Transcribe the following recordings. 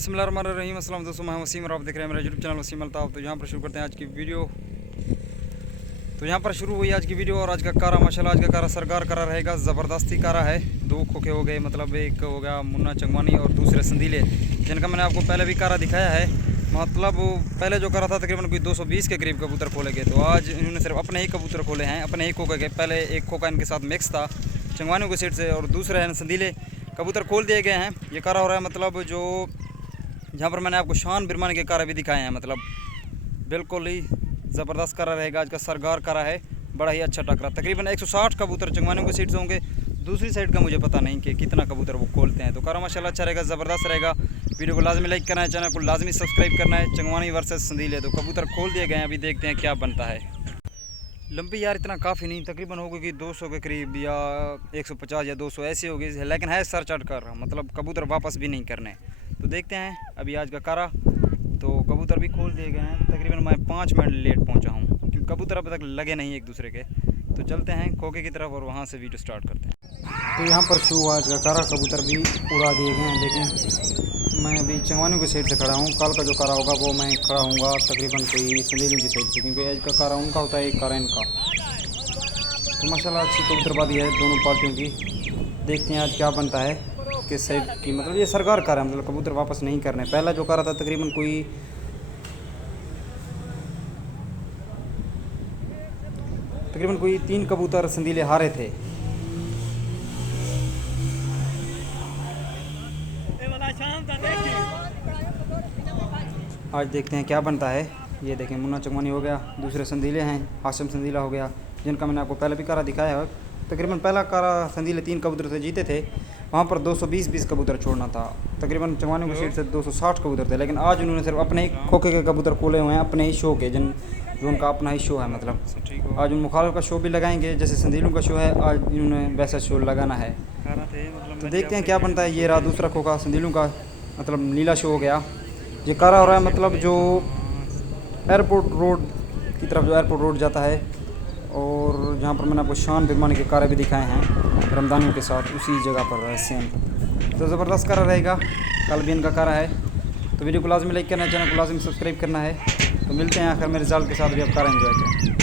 बिस्मिल्लाहिर्रहमानिर्रहीम। अस्सलाम दोस्तों, मैं वसीम और आप देख रहे हैं मेरा यूट्यूब चैनल वसीम अल्ताफ़। तो यहाँ पर शुरू करते हैं आज की वीडियो। तो यहाँ पर शुरू हुई आज की वीडियो। और आज का कारा माशाल्लाह, आज का कारा सरकार करा रहेगा, ज़बरदस्ती कारा है। दो खोखे हो गए, मतलब एक हो गया मुन्ना चंगवानी और दूसरे संदीले, जिनका मैंने आपको पहले भी कारा दिखाया है। मतलब पहले जो करा था तकरीबन कोई 220 के करीब कबूतर खोले गए। तो आज इन्होंने सिर्फ अपने ही कबूतर खोले हैं, अपने ही खोखे के। पहले एक खोखा इनके साथ मिक्स था चंगवानियों के सीट से, और दूसरे हैं संदीले। कबूतर खोल दिए गए हैं। ये कारा हो रहा है, मतलब जो जहाँ पर मैंने आपको शान बिरमानी के कारा भी दिखाए हैं, मतलब बिल्कुल ही ज़बरदस्त कारा रहेगा। आज का सरगार कारा है, बड़ा ही अच्छा टकरा। तकरीबन 160 कबूतर चंगवानियों के सीट से होंगे। दूसरी साइड का मुझे पता नहीं कि कितना कबूतर वो खोलते हैं। तो कारा माशाल्लाह अच्छा रहेगा, ज़बरदस्त रहेगा। वीडियो को लाजमी लाइक करना है, चैनल को लाजमी सब्सक्राइब करना है। चंगवानी वर्सेस संदीले, तो कबूतर खोल दिए गए हैं, अभी देखते हैं क्या बनता है। लंबी यार इतना काफ़ी नहीं, तकरीबन हो गई 200 के करीब या 150 या 200 ऐसी हो गई, लेकिन है सर चढ़ कर, मतलब कबूतर वापस भी नहीं करने। तो देखते हैं अभी आज का कारा। तो कबूतर भी खोल दिए गए हैं। तकरीबन मैं 5 मिनट लेट पहुंचा हूं, क्योंकि कबूतर अब तक लगे नहीं एक दूसरे के। तो चलते हैं खोखे की तरफ और वहां से वीडियो स्टार्ट करते हैं। तो यहाँ पर शुरू हुआ आज का कारा, कबूतर भी उड़ा दिए गए हैं। देखें, मैं अभी चंगवानियों की साइड से खड़ा हूँ। कल का जो कारा होगा वो मैं खड़ा हूँगा तकरीबन कोई संदीलों की साइड से, क्योंकि आज का कारा उनका होता है, एक कारा इनका। तो माशाल्लाह अच्छी कबूतरबाजी है दोनों पार्टियों की। देखते हैं आज क्या बनता है, किस साइड की। मतलब ये सरकार का है, मतलब कबूतर वापस नहीं करने। पहला जो करा था तकरीबन कोई 3 कबूतर संदीले हारे थे। आज देखते हैं क्या बनता है। ये देखें, मुन्ना चंगवानी हो गया, दूसरे संदीले हैं, हाशिम संदीला हो गया, जिनका मैंने आपको पहले भी कारा दिखाया है। तकरीबन पहला कारा संदीले 3 कबूतर से जीते थे, वहाँ पर 220 कबूतर छोड़ना था। तकरीबन चंगवानियों की सीट से 260 कबूतर थे, लेकिन आज उन्होंने सिर्फ अपने ही खोखे के कबूतर खोले हुए हैं, अपने ही शो के, जो उनका अपना ही शो है। मतलब आज उन मुखालिफ का शो भी लगाएंगे, जैसे संदीलों का शो है, आज इन्होंने वैसा शो लगाना है। तो देखते हैं क्या बनता है। ये रहा दूसरा खोखा संदीलों का, मतलब नीला शो हो गया। ये कारा हो रहा है, मतलब जो एयरपोर्ट रोड की तरफ, जो एयरपोर्ट रोड जाता है, और जहाँ पर मैंने आपको शान बिरमानी के कारे भी दिखाए हैं रमदानियों के साथ, उसी जगह पर है सेम। तो ज़बरदस्त कारा रहेगा, कल भी इनका कारा है। तो वीडियो को लाजमी लाइक करना है, चैनल को लाजमी सब्सक्राइब करना है। तो मिलते हैं आखिर में रिजल्ट के साथ, भी आप कारा एंजॉय करें।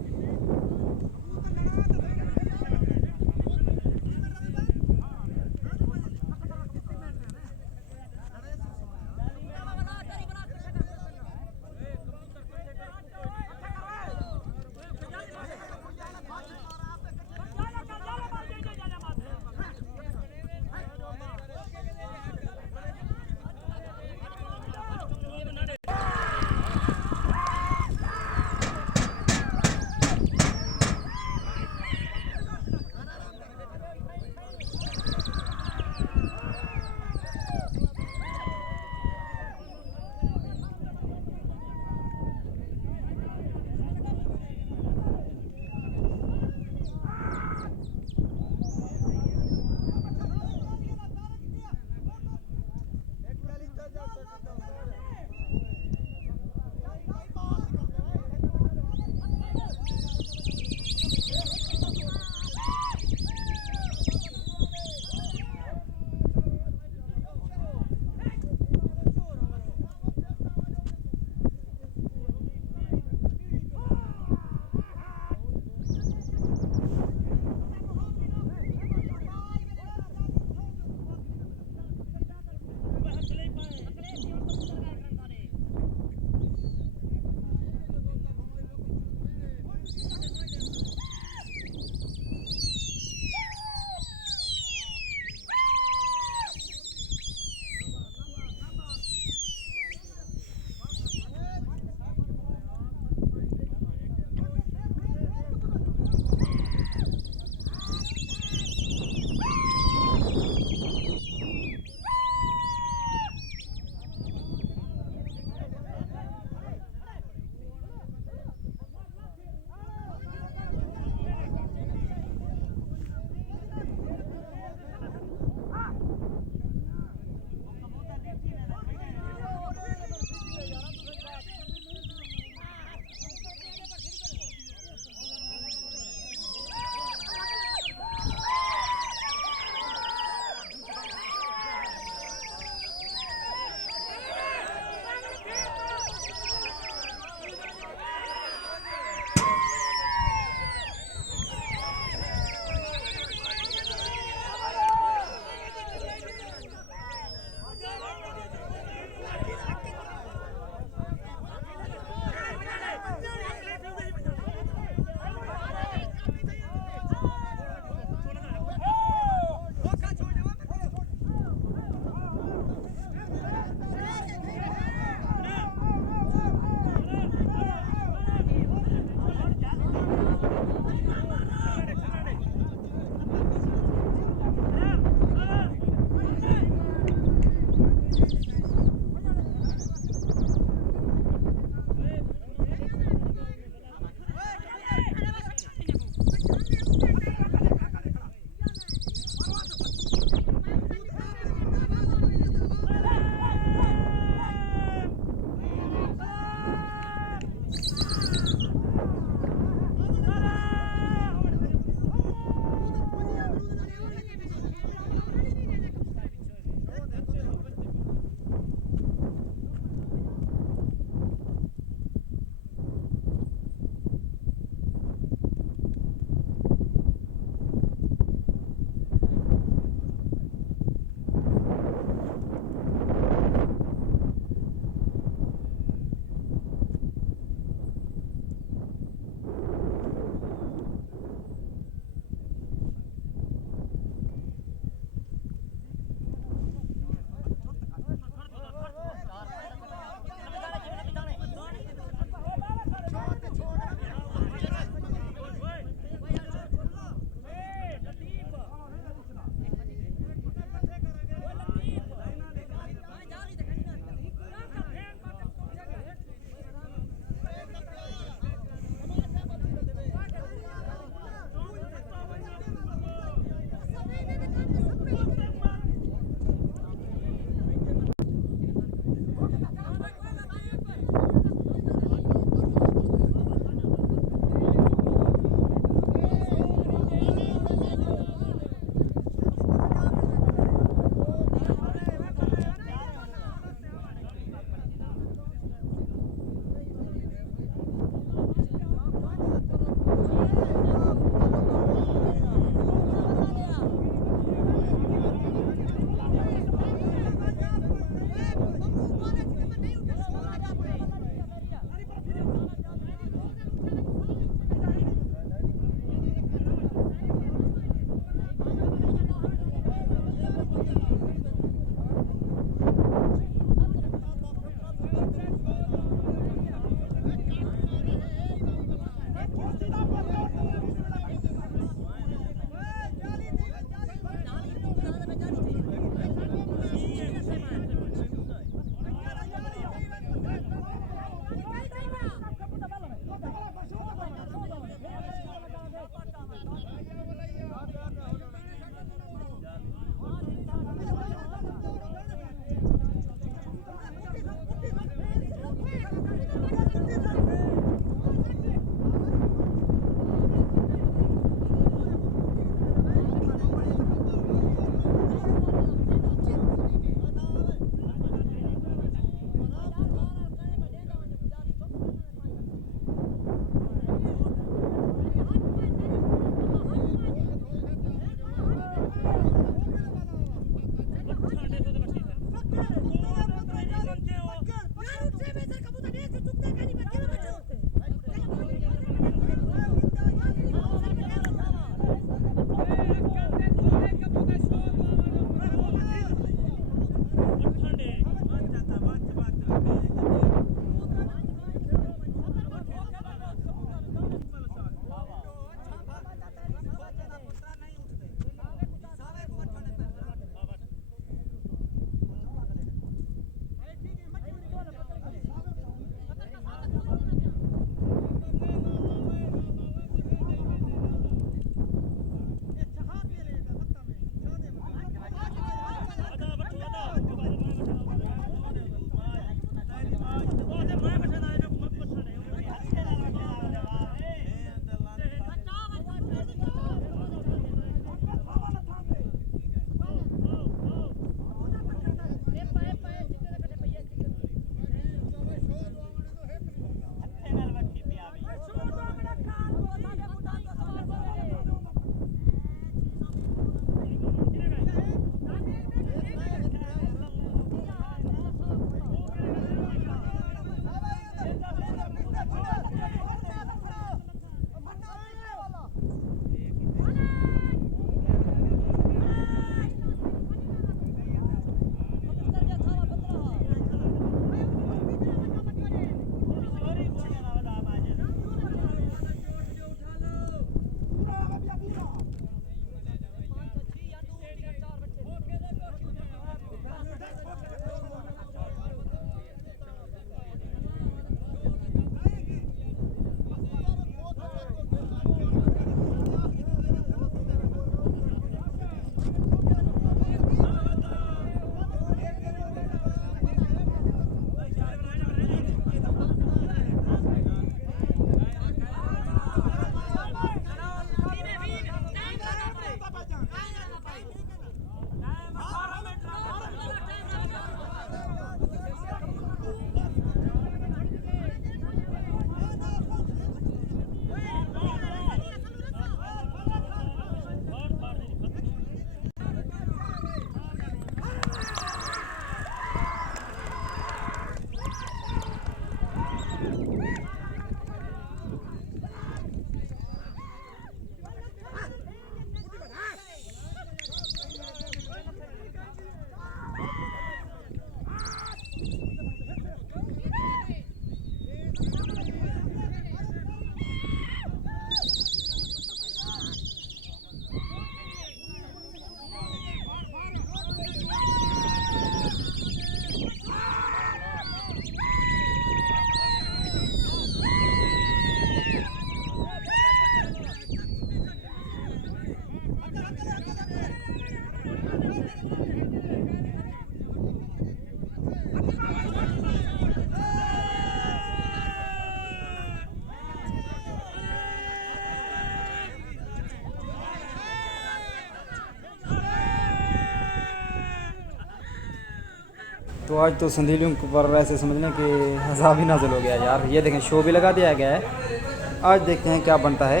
तो आज तो संदीलियों के ऊपर ऐसे समझ लें कि अज़ाब ही नाज़िल हो गया यार। ये देखें शो भी लगा दिया गया है। आज देखते हैं क्या बनता है।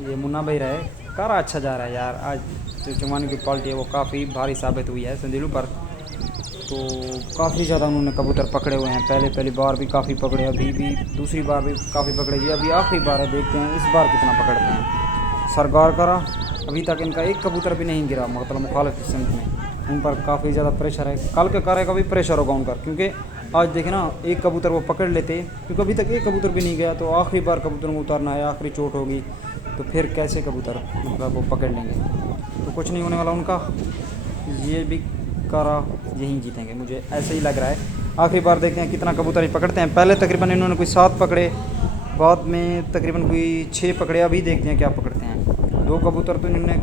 ये मुन्ना भाई रहे कारा अच्छा जा रहा है यार। आज जो चुमानी की क्वालिटी है वो काफ़ी भारी साबित हुई है संदीलू पर। तो काफ़ी ज़्यादा उन्होंने कबूतर पकड़े हुए हैं। पहली बार भी काफ़ी पकड़े, अभी भी दूसरी बार भी काफ़ी पकड़े। ये अभी आखिरी बार है, देखते हैं इस बार कितना पकड़ते हैं। सरगार करा अभी तक इनका एक कबूतर भी नहीं गिरा, मतलब मुखालिफ सिमत में। उन पर काफ़ी ज़्यादा प्रेशर है। कल के कार्य का भी प्रेशर होगा उनका, क्योंकि आज देखे ना एक कबूतर वो पकड़ लेते, क्योंकि अभी तक एक कबूतर भी नहीं गया। तो आखिरी बार कबूतर को उतारना है, आखिरी चोट होगी तो फिर कैसे कबूतर मतलब वो पकड़ लेंगे। तो कुछ नहीं होने वाला उनका। ये भी कारा यहीं जीतेंगे, मुझे ऐसे ही लग रहा है। आखिरी बार देखते हैं कितना कबूतर ही पकड़ते हैं। पहले तकरीबन इन्होंने कोई 7 पकड़े, बाद में तकरीबन कोई 6 पकड़े। अभी देखते हैं क्या पकड़ते हैं। 2 कबूतर तो इन्होंने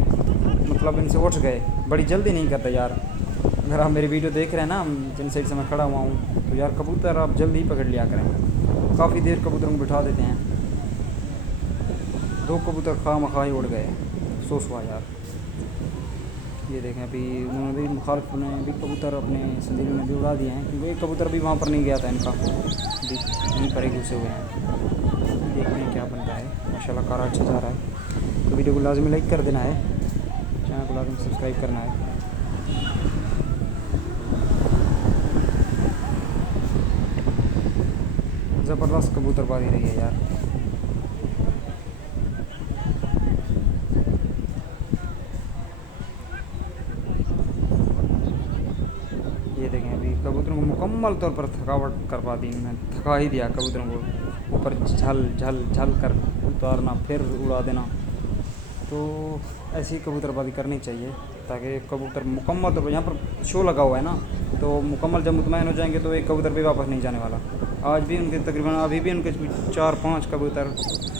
मतलब इनसे उठ गए। बड़ी जल्दी नहीं करते यार। अगर आप मेरी वीडियो देख रहे हैं ना, जिन साइड से मैं खड़ा हुआ हूँ, तो यार कबूतर आप जल्दी ही पकड़ लिया करें। काफ़ी देर कबूतरों को बिठा देते हैं। 2 कबूतर खामखा ही उड़ गए, अफसोस हुआ यार। ये देखें अभी उन्होंने भी मुखालिफ ने भी कबूतर अपने संदीली में भी उड़ा दिए हैं, क्योंकि एक कबूतर भी वहाँ पर नहीं गया था इनका, भी यहीं पर ही घुसे हुए हैं। देखते हैं क्या बनता है। माशाल्लाह कारा अच्छा जा रहा है। तो वीडियो को लाजमी लाइक कर देना है, चैनल को लाजमी सब्सक्राइब करना है। ज़बरदस्त कबूतरबाजी रही है यार। ये देखें अभी कबूतरों को मुकम्मल तौर पर थकावट करवा दी, मैंने थका ही दिया कबूतरों को। ऊपर झल झल झल कर उतारना, फिर उड़ा देना। तो ऐसी कबूतरबाजी करनी चाहिए ताकि कबूतर मुकम्मल तौर पर, यहाँ पर शो लगा हुआ है ना, तो मुकम्मल जब मुतमईन हो जाएंगे तो एक कबूतर भी वापस नहीं जाने वाला। आज भी उनके तकरीबन अभी भी उनके 4-5 कबूतर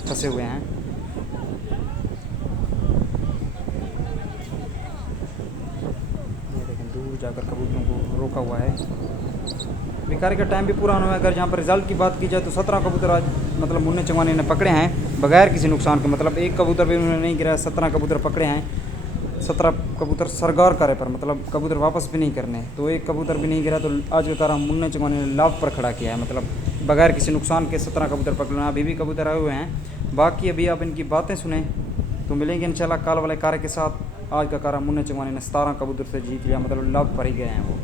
फंसे हुए हैं। ये देखें दूर जाकर कबूतरों को रोका हुआ है। भिखारी का टाइम भी पूरा होना है। अगर यहाँ पर रिज़ल्ट की बात की जाए तो 17 कबूतर आज मतलब मुन्ने चंगवानी ने पकड़े हैं बगैर किसी नुकसान के, मतलब एक कबूतर भी उन्होंने नहीं गिराया। 17 कबूतर पकड़े हैं। 17 कबूतर सरगार करे पर, मतलब कबूतर वापस भी नहीं करने। तो एक कबूतर भी नहीं गिरा। तो आज का तारा मुन्ने चंगवानी ने लाभ पर खड़ा किया है, मतलब बगैर किसी नुकसान के 17 कबूतर पकड़ना। अभी भी कबूतर आए हुए हैं। बाकी अभी आप इनकी बातें सुने तो मिलेंगे इंशाल्लाह कल वाले कार्य के साथ। आज का कारा मुन्ने चंगवानी ने 17 कबूतर से जीत लिया, मतलब लाभ पर ही गए हैं वो।